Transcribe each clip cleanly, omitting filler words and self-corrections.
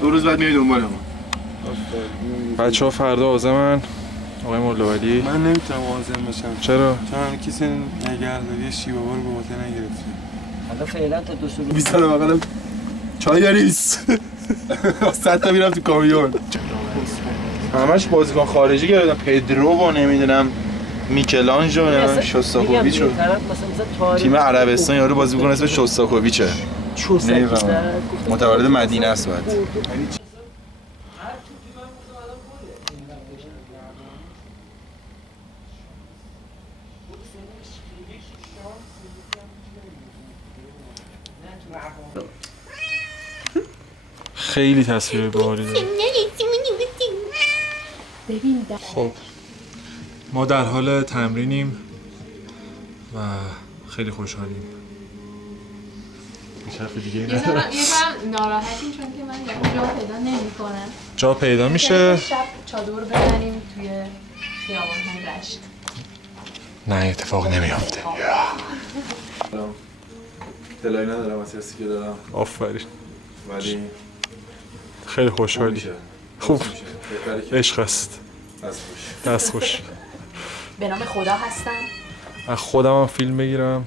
دو روز بعد میای دنبال ما. بچه‌ها فردا عازمن. آقای مولوی من نمیتونم عازم بشم. چرا؟ چون کسی نگهداری شیبابا رو به واسه نگرفتیم. حالا فعلا تا دو سه روز بیسال بغلم چای داریس 100 تا میرم تو کامیون. همش بازیکن خارجی گردن، پدرو و نمیدونم میکلانژو و شوستاکوویچ و تیم عربستان یارو بازی می‌کنه اسمش شوستاکوویچه. متولد مدینه است بعد. خیلی تصویر باحالی داره. خب ما در حال تمرینیم و خیلی خوشحالیم. هیچ حرف دیگه ای ندارم. یکم ناراحتیم چون که من جا پیدا نمی‌کنم. جا پیدا میشه. شب چادر بزنیم توی خیابان‌های رشت. نه اتفاق نمیافته. دلایی ندارم از حسی که دارم آفرین. ولی خیلی خوشحالی. خوب عشق است. دست خوش. به نام خدا هستم. از خودم هم فیلم بگیرم.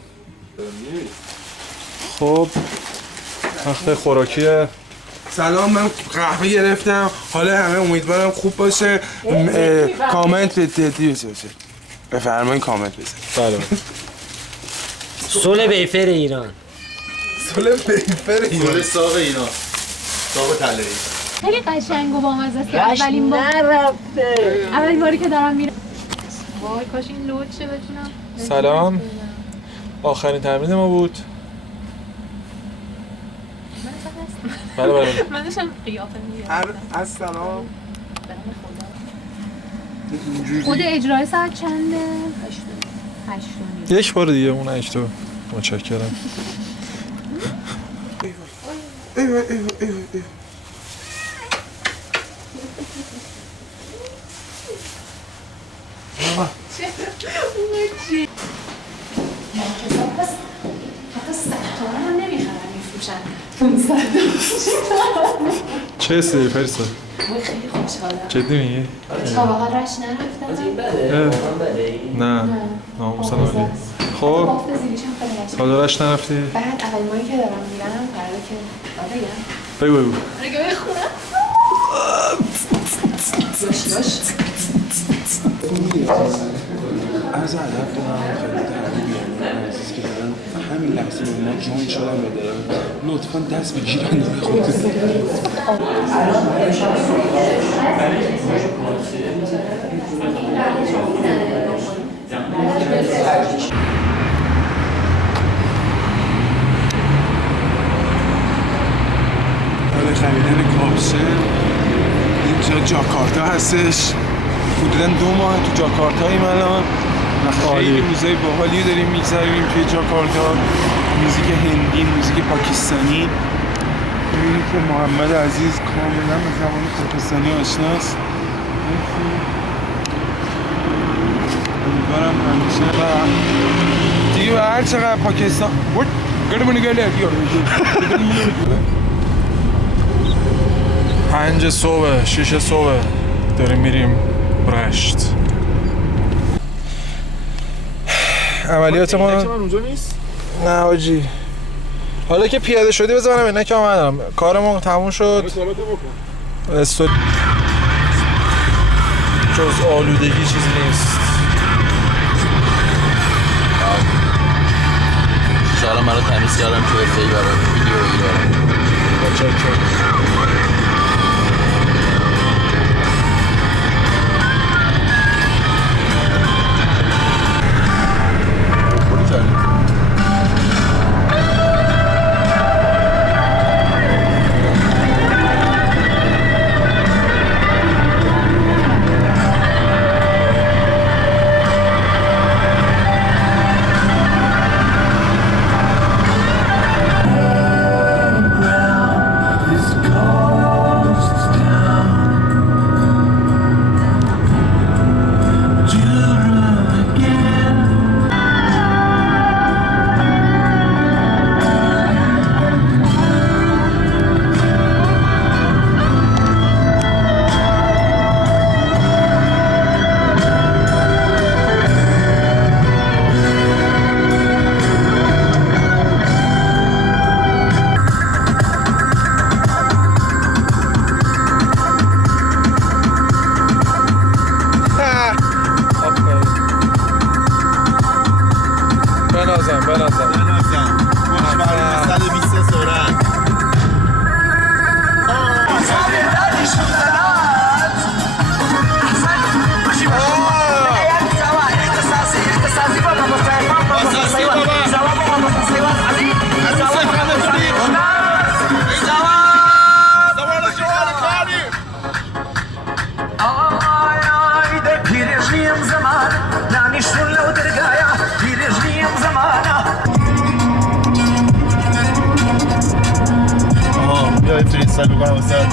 خب وقت خوراکیه. سلام، من قهوه گرفتم. حالا همه امیدوارم خوب باشه. کامنت بدید باشه. بفرمایید کامنت بزنید. بله. سول بیفر ایران. سول بیفر ایران. گل ساق اینا. ساق طلایی. خیلی قشنگ و بامزه است. اولین باری که دارم میرم. وای کاش این لود شه بتونم. سلام. آخرین تمرین ما بود. بله بله. من داشتم قیافه می‌گرفتم. از سلام. خود اجرای ساعت چنده؟ 8:30. یک بار دیگه اون اکتو متشکرم. ایوه ایوه ایوه ایوه. چه استیلی پریسا؟ خیلی خوشحالم. جدی میگی؟ تا به حال رشت نرفتم. نه ناموسن عالی. خب بافت زیریش هم خیلی قشنگه. تا درش نرفتی؟ بعد اول ماهی که دارم میرم قراره که بگم. بگو. آره بخونم. باش. از ادب دارم خیلی تحقیقی عزیز که دارن همین لحظه به ما جوین شدن بدارن لطفا دست بگیرن و خودتون حال خریدن کاپسل اینجا جاکارتا هستش. حدوداً 2 ماه تو جاکارتاییم الان و خیلی روزای باحالی داریم میگذرونیم توی جاکارتا. موزیک هندی، موزیک پاکستانی. ببینید که محمد عزیز کاملا به زبان پاکستانی آشناست. امیدوارم همیشه و دیگه به هر چقدر پاکستان گرمونی گله 5 صبح 6 صبح داریم میریم رشت. عملیات ما اونجا نیست؟ نه آجی حالا که پیاده شدی بذار منم اینک آمدم کارمون تموم شد. جز آلودگی چیزی نیست. شهرم من رو تمیز کردم که ارفعی برای ویدیو بگیرم. استاد میکنم استاد.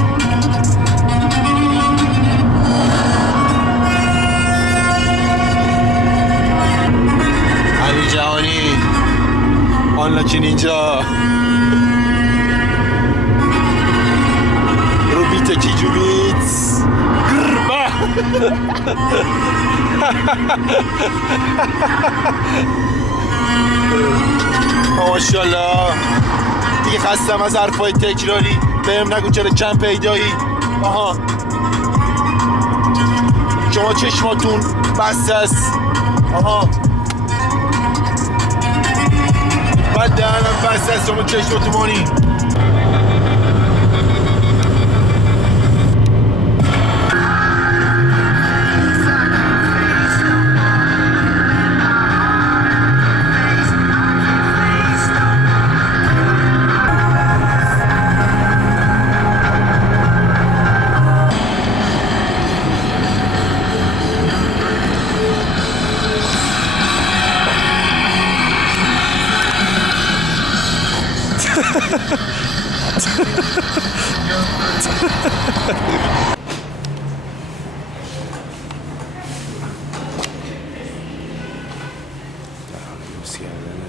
علی جهانی آنلاکی نینجا رو بیت کیجو بیتس ماشاءالله دیگه خستم از حرفای تکراری. بهم نگو چرا کم پیدایی. آها شما چشماتون بسته است. آها من دهنم بسته است شما چشماتون مانی. درست کردن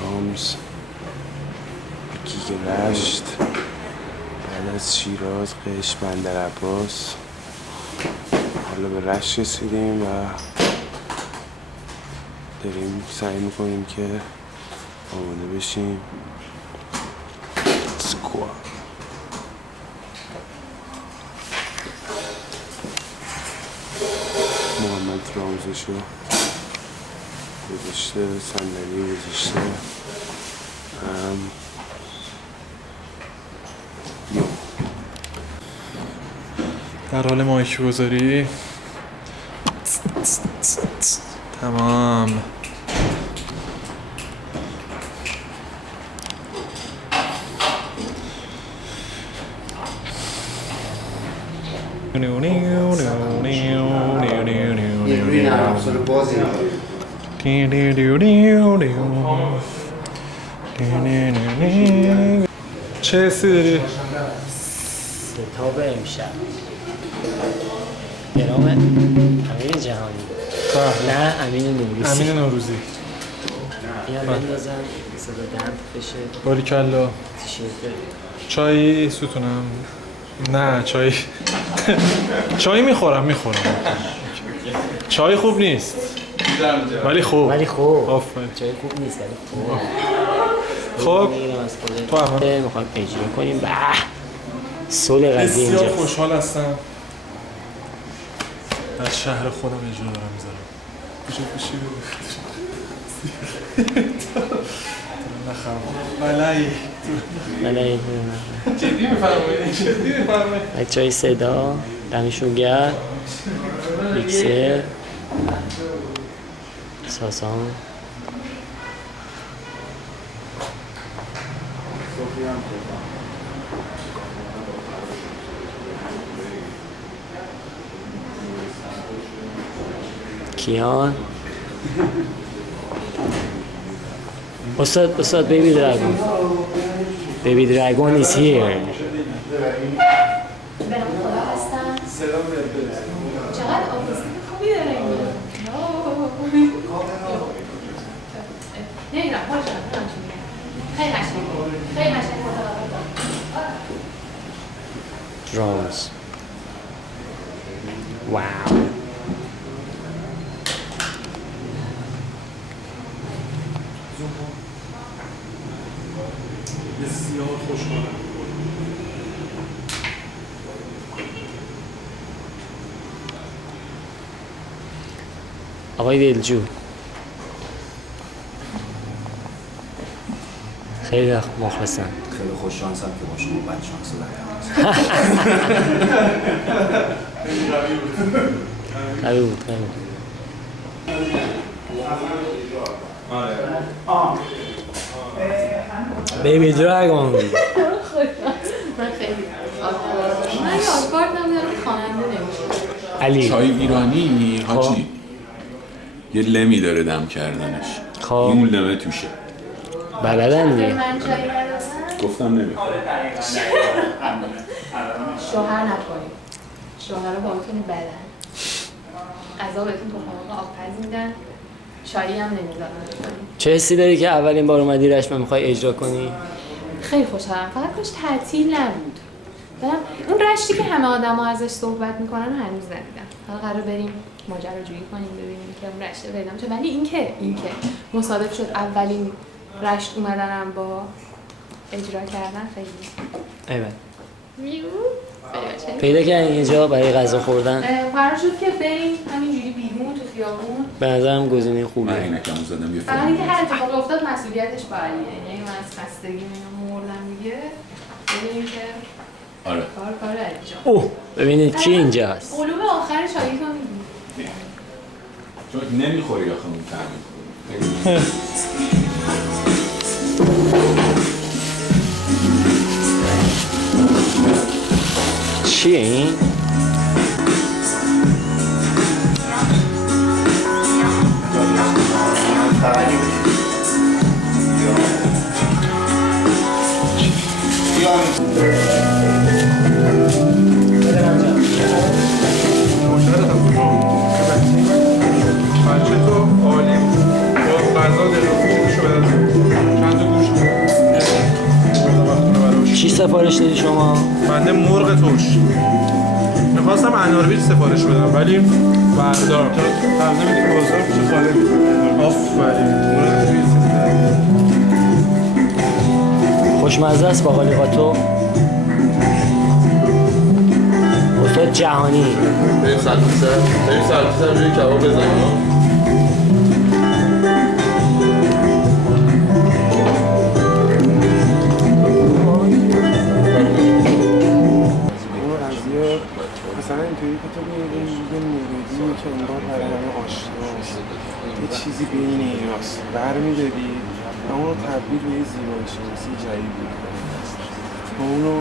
درامز گیگ رشت بعد از شیراز قشم بندرعباس حالا به رشت رسیدیم و داریم سعی میکنیم که آماده بشیم سکوا. محمد رامزشو گذاشته صندلی گذاشته در حال مایک گذاری. تمام. چه حسی داری؟ ستاب امشب درام امین جهانی نه امین نوروزی. امین نوروزی اینا بندازم صدا دمپ بشه. باریکلا. تیشرت چای ستونم. نه چای چای میخورم چای خوب نیست ولی خوب. آفرین. چای خوب نیست ولی خوب. خب تو هم میخوایم اجرا کنیم. به سول قضیه اینجاست. بسیار خوشحال هستم در شهر خودم اجرا دارم میذارم. کجا بلایی جدی میفرمایید. بچه های صدا دمشون گرم. میکسر ساسان کیان استاد بیبی دراگون. بیبی دراگون is here. برام خدا هستم. چقدر آفیسی خوبی داره اینجا. نمیدونم خوشم خیلی قشنگه drums. Wow. بسیار خوشحالم. آقای دلجو خیلی مخلصم. خیلی خوش شانسم که با شما بد شانس دارم. قوی بود. بیبی دراگون. من خیلی من آکارد نمیدارم خواننده نمیشه. علی چای ایرانی حاجی یه لمی داره دم کردنش. خب اون لمه توشه. بلدن دیگه. من چای ندارم. گفتم نمیخوام. شوهر نکنید. شوهر باهاتون بدن. غذا بهتون تخم آبپز میدن. چایی هم نمیذارن. چه حسی داری که اولین بار اومدی رشت میخوای اجرا کنی؟ خیلی خوشحالم. فقط کاش تعطیل نبود. دارم اون رشتی که همه آدما ازش صحبت میکنن هنوز ندیدم. حالا قرار بریم ماجراجویی کنیم ببینیم که اون رشته پیدا میشه. ولی اینکه مصادف شد اولین رشت اومدنم با اجرا کردن خیلی ایول. میو پیدا کردین یه جا برای غذا خوردن؟ قرار شد که بریم همینجوری بیرون تو خیابون. به نظرم گزینه خوبیه. من عینکمو زدم یه فقط فیلم. اینکه هر اتفاقی افتاد مسئولیتش با علیه. یعنی من از خستگی مردم دیگه. ببینیم که آره. کار علی جان. اوه ببینید کی اینجاست. علوم آخر چایی تو میگی. چون نمیخوری آخه اون تعمیر. چیه این؟ بچه تو عالی بود. با غذا دلوشو بدن. چند تا گوشت چی سفارش دادی شما؟ بنده مرغ ترش. میخواستم اناربیج سفارش بدم ولی بردار قبضه میدیم بازار پیش خاله میدیم. آفرین مرغ ترش. خوشمزه است باقالی قاتو. استاد جهانی. بریم سلطیسر روی کباب بزنیم. مثلا اینطوری که تو می‌بینی یه موردی که انگار برای همه آشناست، یه چیزی بین ایناست برمی‌داری و اون رو تبدیل به یه زیبایی شناسی جدید می‌کنی و اونو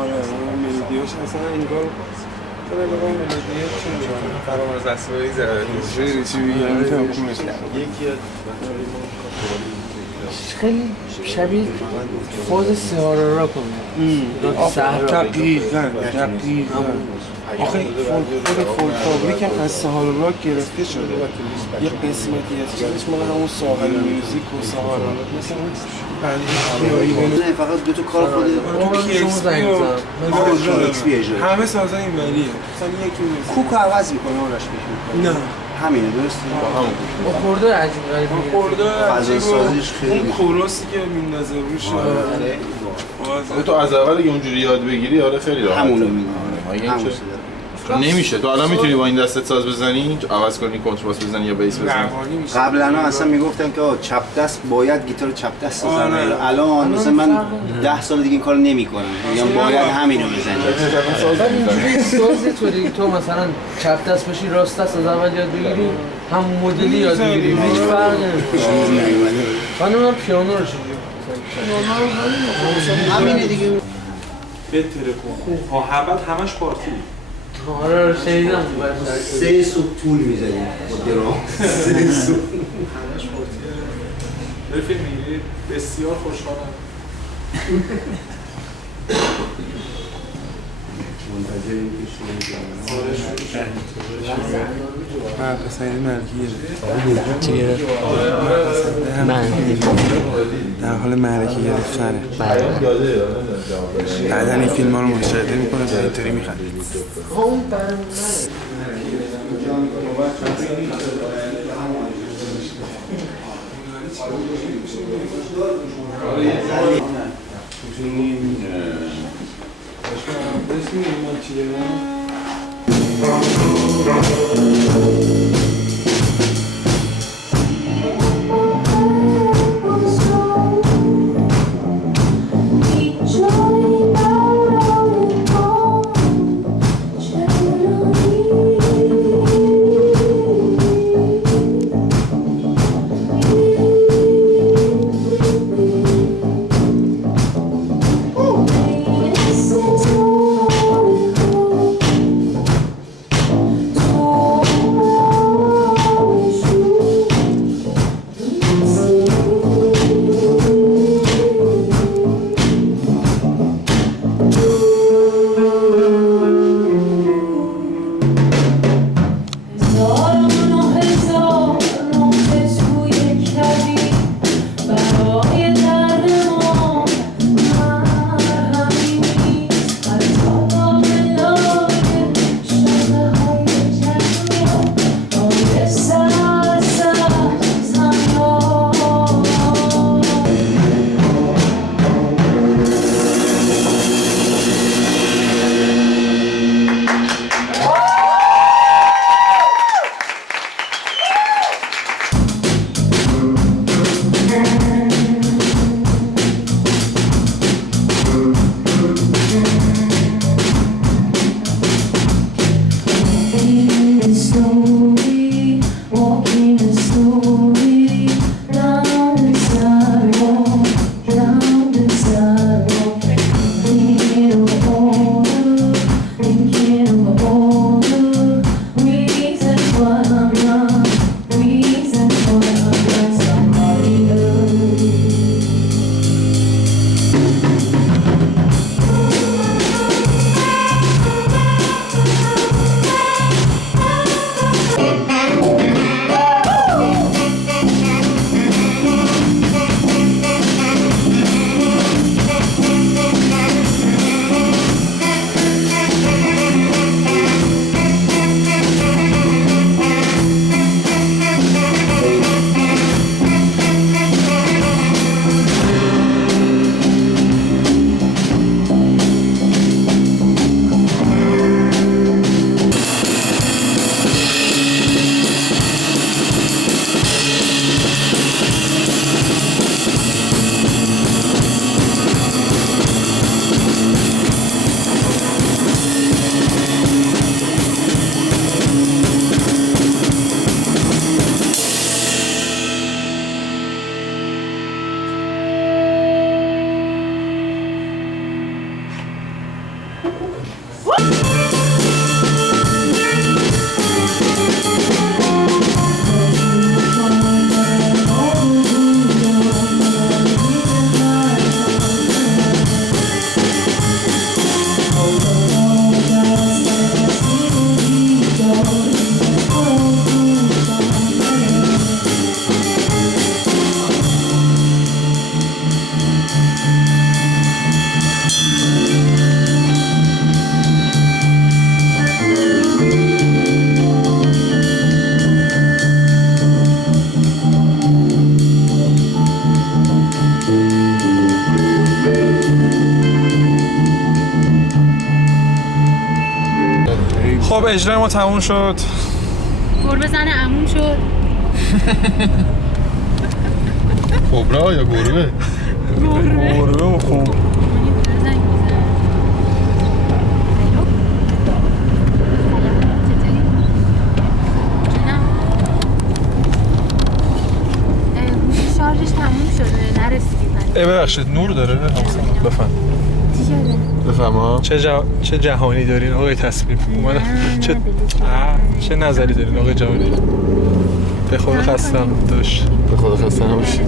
آره اون ملودیاش اصلا انگار تو نگاه ملودیه چی می‌کنه؟ فرامرز دستوری زده چی میگم میتونم کمش کنم یکی از خیلی شبیه فاز سهارا را کنه دقیقاً آخه خود فولک فابریک هم از سهارا راک گرفته شده یه قسمتی از چیزش مال همون ساحل میوزیک و سهارا راک مثل اون نه فقط دو تا کار خود همه سازا این ولیه مثلا یکی کوک عوض میکنه اونش میکنه نه همینه درسته؟ با خورده عجیب غریب خورده فضا سازیش خیلی اون کوروسی که میندازه روش تو از اول اگه اونجوری یاد بگیری آره خیلی راحته. همونو میگم چون نمیشه تو الان میتونی با این دستت ساز بزنی عوض کنی کنترباس بزنی یا بیس بزنی. قبلا اصلا میگفتن که چپ دست باید گیتار چپ دست بزنه الان مثلا من 10 سال دیگه این کارو نمیکنم میگم باید همینو بزنی اینجوری سازی طوری تو مثلا چپ دست باشی راست دست از اول یاد بگیری هم مدلی یاد بگیری هیچ فرق نمیکنه من پیانو رو همینه دیگه بهتره کن ها همش پارتی آره رو شنیدم 3 صبح طول میزنی با درام 3 صبح همش پارتیه داری فیلم میگیری بسیار خوشحالم منتظریم که شما پسری مرگیه چی گرفت؟ من در حال معرکه گرفتنه بعدا این فیلم ها رو مشاهده میکنه و اینطوری میخنده خب اجرای ما تموم شد. گربه زن عموم شد. کبرا یا گربه؟ گربه و خوب. شارژش تموم شده نرسیدیم. ببخشید نور داره؟ بفهم. بفهم ها. چه جهانی دارین آقای تصمیم اومدن. چه نظری دارین آقای جهانی؟ به خود خستم داشت. به خود خسته نباشی.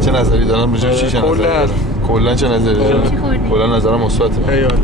چه نظری دارن بجای چی چه نظری دارن؟ کلا چه نظری دارن؟ کلا نظرم مثبته. ای الله.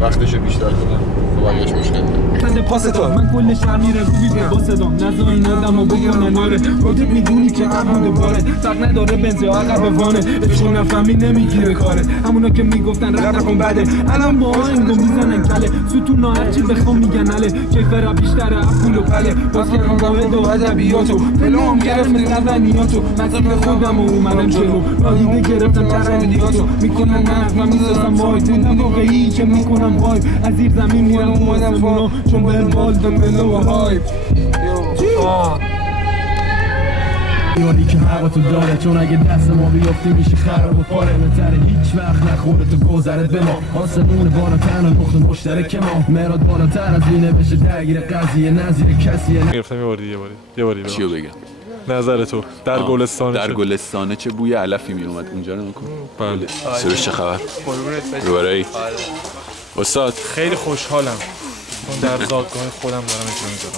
وقتشو بیشتر کنم. بقیه‌اش مشکل بنده پاس تو من کل شهر میره روی به با صدام نزا این آدمو بکنن آره خودت میدونی که قبول باره فرق نداره بنز یا عقب وانه عشق نفهمی نمیگیره کاره همونا که میگفتن رد کن بده الان با آهنگو میزنن کله ستون هرچی بخوام میگن اله کیف را بیشتره پول و پله باز کردم قواعد و ادبیاتو فلوم گرم غزلیاتو مسیر خودم و اومدم جلو راهیده گرفتم ترانیاتو میکنن من میذارم وای زندگی واقعی که میکنم وای از زیر زمین میرم اومدم فونو چون به بال دملو و هایپ یادی که حقاتو داره چون اگه دست ما بیافتی میشی خراب و پاره بهتره هیچ وقت نخوره تو گذرت به ما آسمون بالاتر و نقطه مشترک ما مراد بالاتر از اینه بشه درگیر قضیه نظیر کسیه گرفتم یه باری چیو بگم؟ نظر تو در گلستانه در گلستانه چه بوی علفی می اومد اونجا رو نکن. بله. سرش چه خبر؟ روبرایی استاد خیلی خوشحالم چون در زادگاه خودم دارم اجرا می‌کنم.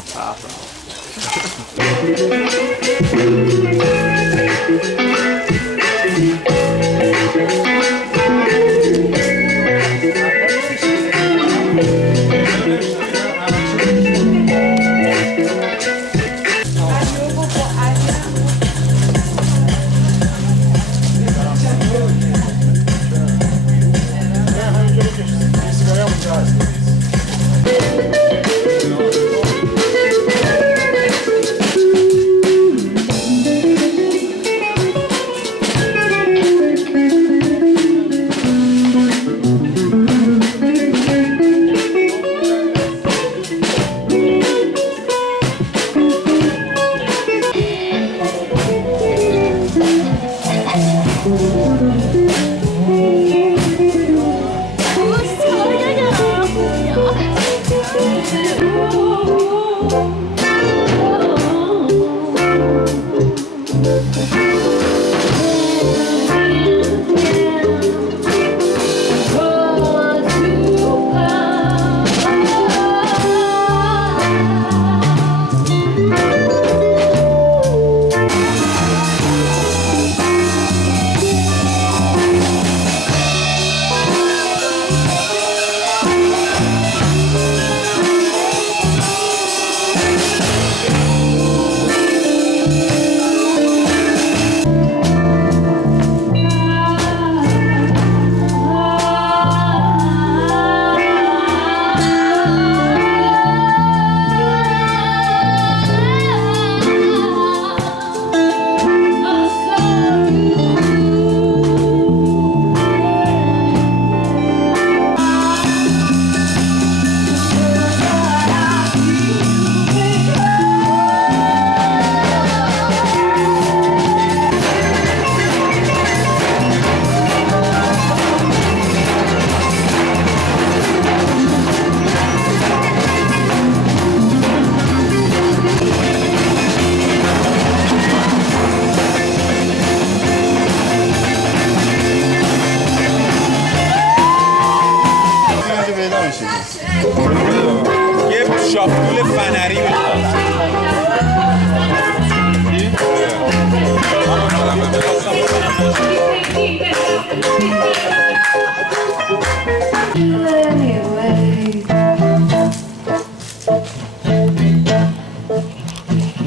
یه شاپول فنری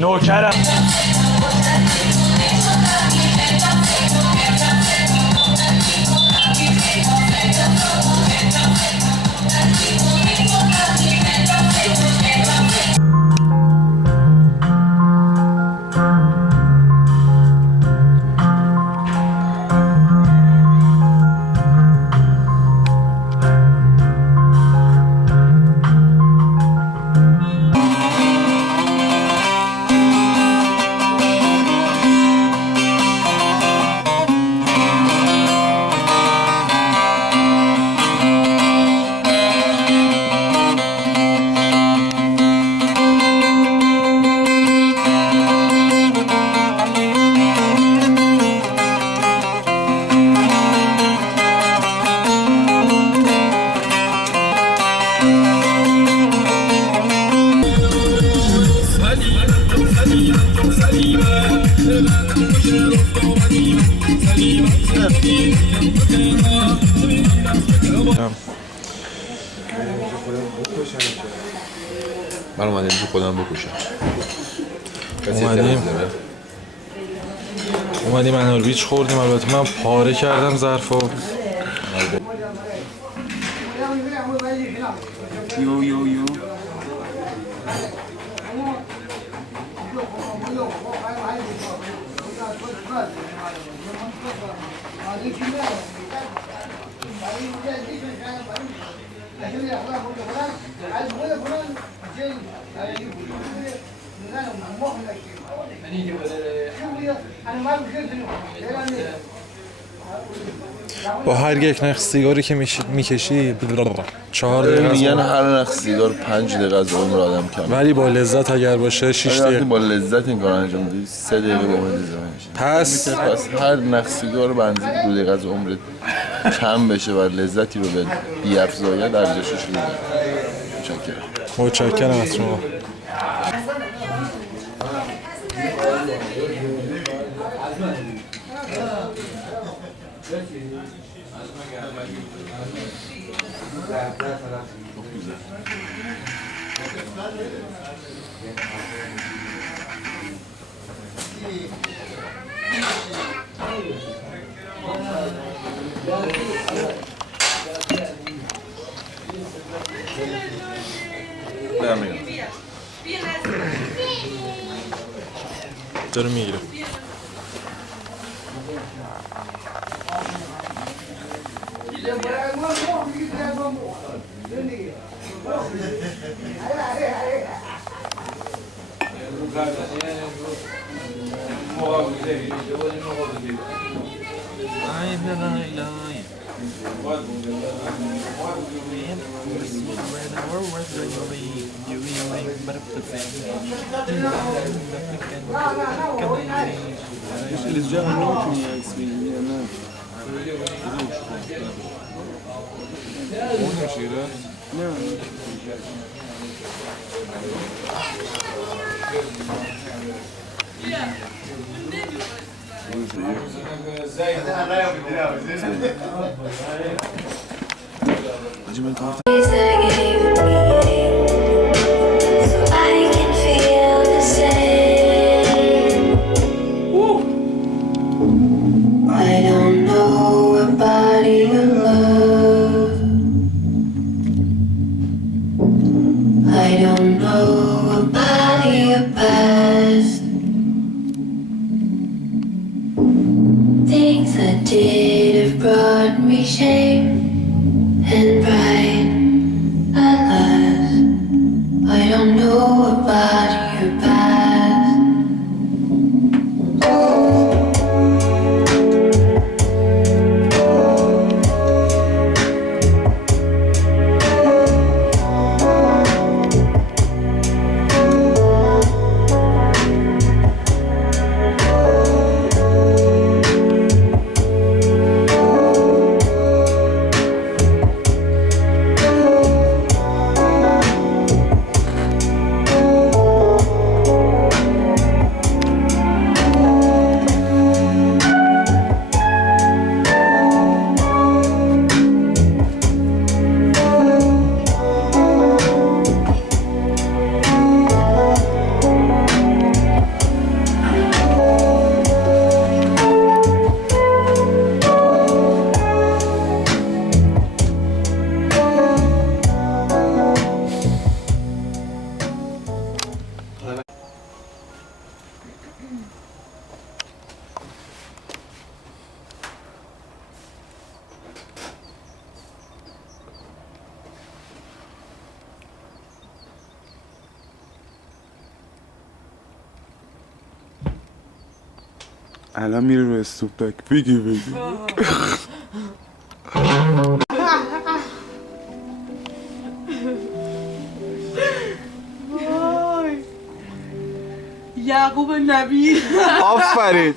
نوکرم من اومدم که خودم بکشم. اومدیم اناربیچ خوردیم. البته من پاره کردم ظرفو. یو با هر یک نخ سیگاری که میکشی 4 دقیقه میگن هر نخ سیگار 5 دقیقه از عمر آدم کم، ولی با لذت اگر باشه 6 دقیقه. با لذت این کار انجام بدی 3 دقیقه با عمر لذت میشه. پس هر نخ سیگار به اندازه 2 دقیقه از عمرت کم بشه و لذتی رو به بی‌افزاید ارزشش رو متشکرم از شما. داره میگیره. Eles já anotam esse menino, né? Não. الان میره رو استوپک. بگی یعقوب نبی. آفرین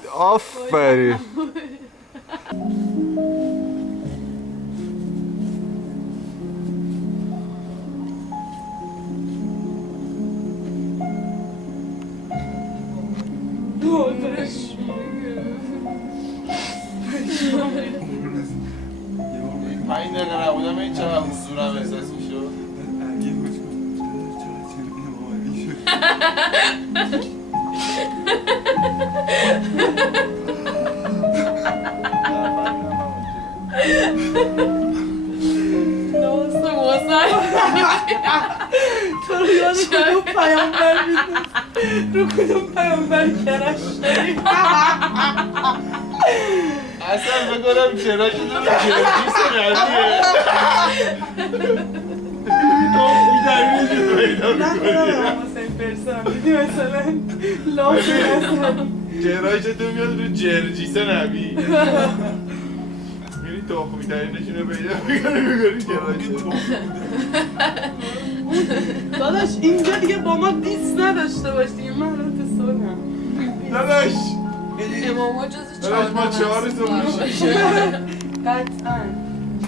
پنج دقیقه نبودم این چقدر حضورم احساس میشد. تو رو یاد کدوم پیامبر میدونست رو کدوم پیامبر کرش داری اصلا بکنم چرا شده رو جرجیس قویه میدرمینه جو پیدا میکنی حسین پرسم دیدی مثلا لافه اصلا جراش تو میاد رو جرجیس نبی میری تاخمی ترین نشونه پیدا میکنی جراش داداش اینجا دیگه با ما دیس نداشته باش دیگه من الان تو سونم داداش امامو جز داداش ما چهارتون میشه قطعا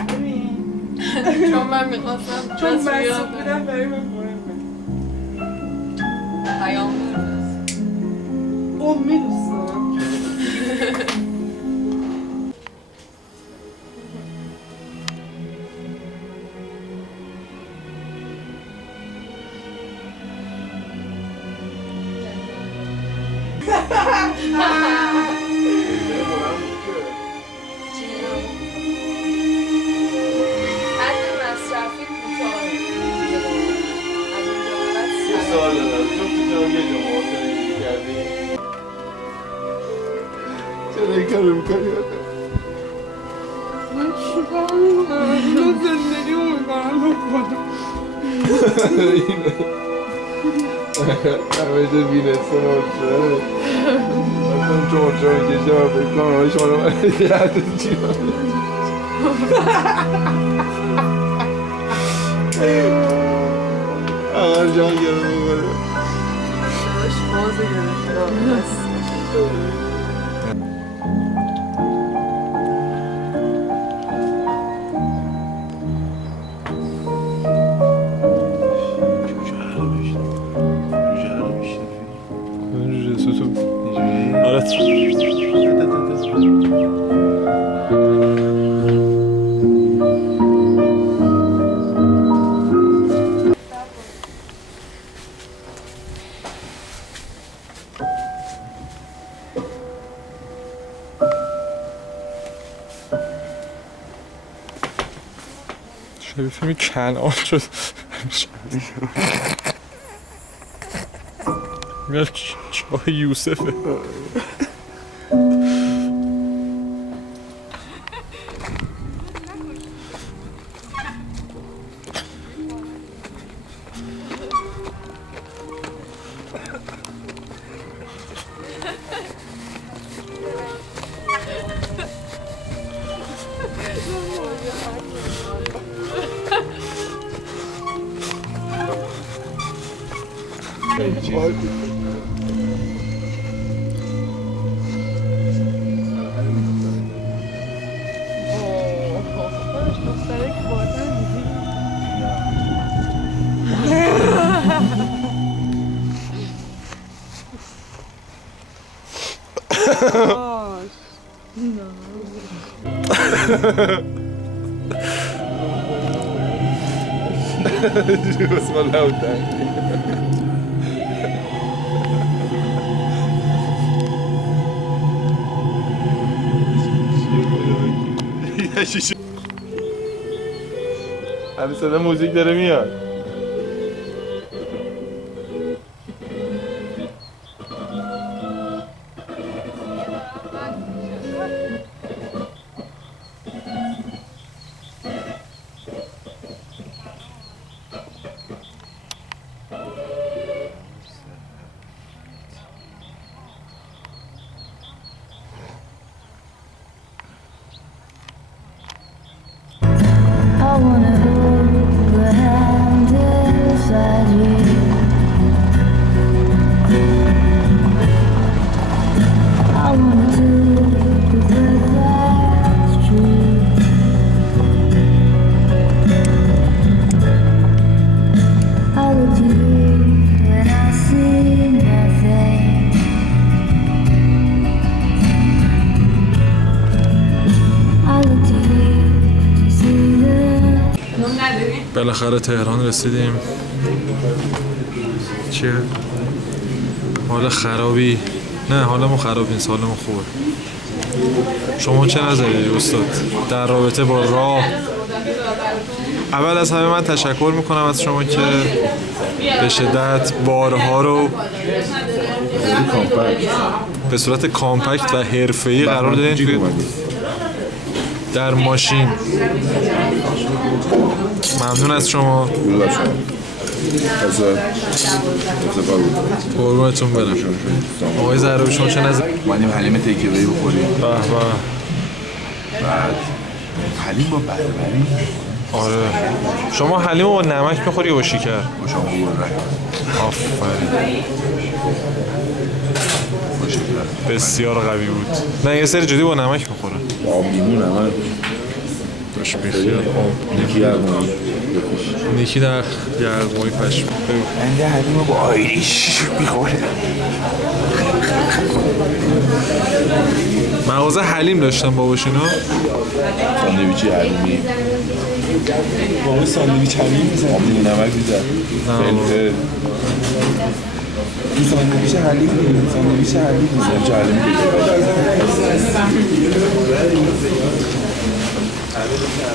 ببین چون من میخواستم چون مسئول بودم برای من مهمه پیام امی دوست دارم حد مصرفی کوتاه از اونجا به بعد یه سوال دارم جفت تو یه جا مواطنه اینجوری کردی چرا این کار رو میکنی من چیکار میکنم من زندگی رو میکنم بکنم همه جا بینستان آرچه من چون میکشم و بکنم آقای شما رو من یه چی آقا جان گرم بکنم داشت فازه گرفتم شبیه فیلم کنعان شد میاد چاه یوسفه بسم الله تعالی همین صدا موزیک داره میاد I wanna hold the hand inside you. I wanna take the breath that's true. I look to you when I see nothing. I look to you. بالاخره تهران رسیدیم چیه؟ حال خرابی؟ نه حالمون خراب نیست، حالمون خوبه. شما چه نظری استاد در رابطه با راه؟ اول از همه من تشکر میکنم از شما که به شدت بارها رو به صورت کامپکت و حرفه‌ای قرار دادین توی در ماشین. ممنون از شما. قربونتون برم. آقای زهراوی شما چه نظر؟ اومدیم حلیم تیک اوی بخوریم. به به. بعد حلیم با بربری. آره. شما حلیم با نمک میخوری یا با شکر؟ با شما برک. آفرین. بسیار قوی بود. نه یه سری جدی با نمک میخورن. آب لیمون همه داشت بیخیال. نیکی هرمونی نیکی در یرمایی پشم. بنده حلیم با آیریش میخوره. مغازه حلیم داشتم باباشینا. ساندویچی حلیمی. بابا ساندویچ حلیم میزن. آب لیمون نمک میزن. فلفل. تو ساندویچ حلیم میزن. ساندویچ حلیم میزن. چه حلیمی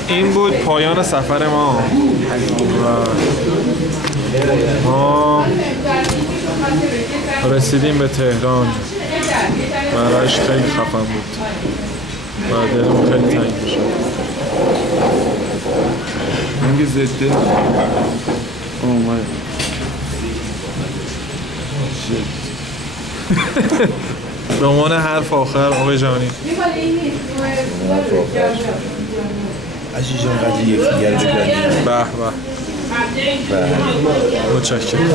این بود پایان سفر ما. ما رسیدیم به تهران و رشت خیلی خفن بود و دلمون خیلی تنگ میشد. اینگه زده اومد به عنوان حرف آخر آقای جانی. عزیز جان قدر یکدیگر رو بگردیم. به به. متشکرم.